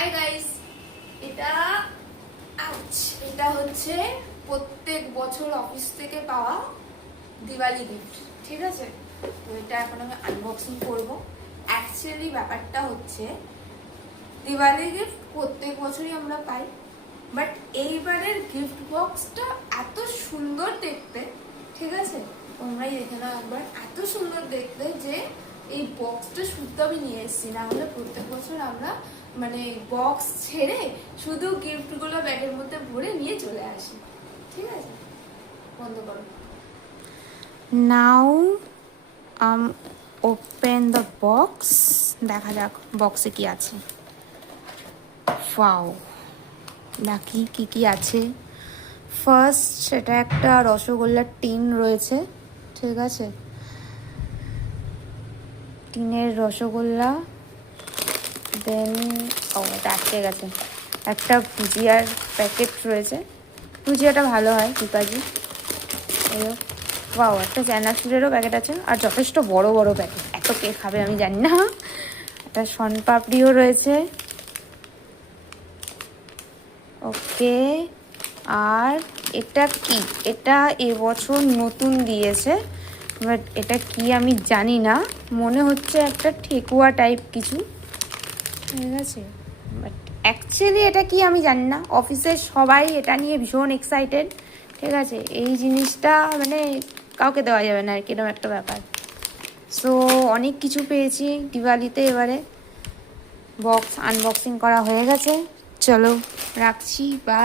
Hi guys, এটা এটা হচ্ছে প্রত্যেক বছর অফিস থেকে পাওয়া দিওয়ালি গিফট। ঠিক আছে, তো এটা এখন আমি আনবক্সিং করব। অ্যাকচুয়ালি ব্যাপারটা হচ্ছে দিওয়ালি গিফট প্রত্যেক বছরই আমরা পাই, বাট এইবারের গিফট বক্সটা এত সুন্দর দেখতে। ঠিক আছে, তোমরাই দেখে নাও একবার, এত সুন্দর দেখতে যে এই বক্সটা শুদ্ধ আমি নিয়ে এসেছি। না হলে প্রত্যেক বছর আমরা মানে বক্স ছেড়ে শুধু গিফটগুলো ব্যাগের মধ্যে ভরে নিয়ে চলে আসি। ঠিক আছে, বন্ধ করো। নাও ওপেন দ্য বক্স, দেখা যাক বক্সে কি আছে। ওয়াও, দেখি কি কি আছে। ফার্স্ট সেটা একটা রসগোল্লার টিন রয়েছে। ঠিক আছে, টিনের রসগোল্লা। দেন এটা আটকে গেছে। একটা ভুজিয়ার প্যাকেট রয়েছে। ভুজিয়াটা ভালো হয় পিপাজি। ওয়াও, একটা চ্যানাচুরেরও প্যাকেট আছে, আর যথেষ্ট বড় বড় প্যাকেট। এত কে খাবে আমি জানি না। একটা শনপাপড়িও রয়েছে। ওকে, আর এটা কি? এটা এবছর নতুন দিয়েছে, বাট এটা কি আমি জানি না। মনে হচ্ছে একটা ঠেকুয়া টাইপ কিছু। ঠিক আছে, বাট অ্যাকচুয়ালি এটা কি আমি জানি না। অফিসের সবাই এটা নিয়ে ভীষণ এক্সাইটেড। ঠিক আছে, এই জিনিসটা মানে কাউকে দেওয়া যাবে না আর কি, এরকম একটা ব্যাপার। সো অনেক কিছু পেয়েছি দিওয়ালিতে। এবারে বক্স আনবক্সিং করা হয়ে গেছে, চলো রাখছি, বাই।